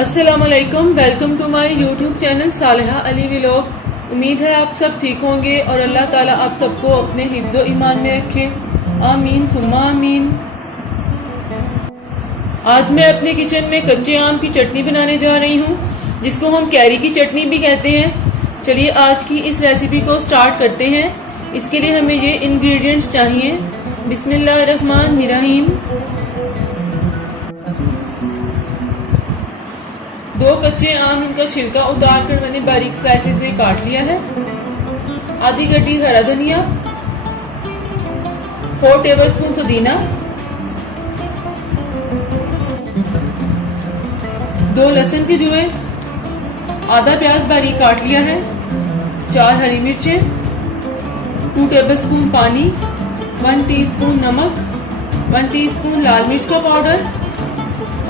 अस्सलामुअलैकुम, welcome to my YouTube channel Saliha Ali vlog. उम्मीद है आप सब ठीक होंगे और अल्लाह ताला आप सबको अपने हिफ्ज़ो ईमान में रखे, आमीन सुम्मा आमीन। आज मैं अपने किचन में कच्चे आम की चटनी बनाने जा रही हूँ, जिसको हम कैरी की चटनी भी कहते हैं। चलिए आज की इस रेसिपी को स्टार्ट करते हैं। इसके लिए हमें ये इंग्रेडिएंट्स चाहिए। बिस्मिल्लाहिर्रहमानिर्रहीम। 2 कच्चे आम, इनका छिलका उतार कर मैंने बारीक स्लाइसेस में काट लिया है। आधी गड्डी हरा धनिया, 4 टेबलस्पून पुदीना, 2 लहसुन के जुए, आधा प्याज बारीक काट लिया है, 4 हरी मिर्चें, 2 टेबलस्पून पानी, 1 टीस्पून नमक, 1 टीस्पून लाल मिर्च का पाउडर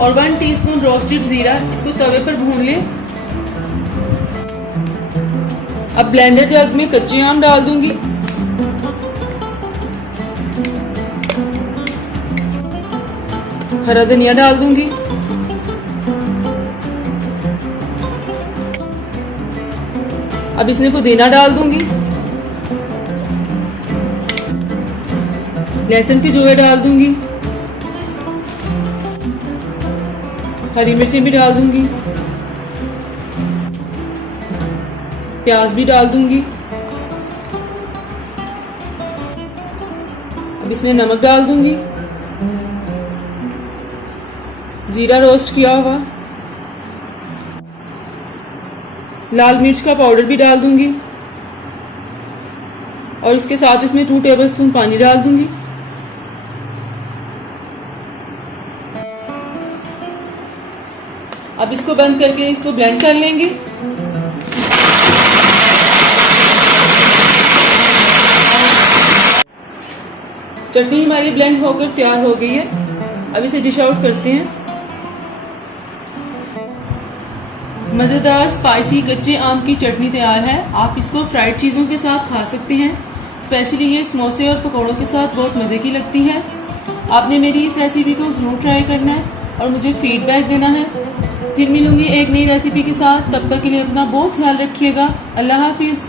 और 1 टीस्पून रोस्टेड जीरा। इसको तवे पर भून लें। अब ब्लेंडर जग में कच्चे आम डाल दूंगी। हरा धनिया डाल दूंगी। अब इसमें पुदीना डाल दूंगी। लहसुन के जुए डाल दूंगी। हरी मिर्चें भी डाल दूंगी। प्याज भी डाल दूंगी। अब इसमें नमक डाल दूंगी, जीरा रोस्ट किया हुआ, लाल मिर्च का पाउडर भी डाल दूंगी और इसके साथ इसमें 2 टेबलस्पून पानी डाल दूंगी। अब इसको बंद करके इसको ब्लेंड कर लेंगे। चटनी हमारी ब्लेंड होकर तैयार हो गई है। अब इसे डिश आउट करते हैं। मज़ेदार स्पाइसी कच्चे आम की चटनी तैयार है। आप इसको फ्राइड चीज़ों के साथ खा सकते हैं। स्पेशली ये समोसे और पकौड़ों के साथ बहुत मज़े की लगती है। आपने मेरी इस रेसिपी को ज़रूर ट्राई करना है और मुझे फीडबैक देना है। फिर मिलूंगी एक नई रेसिपी के साथ। तब तक के लिए अपना बहुत ख्याल रखिएगा। अल्लाह हाफिज़।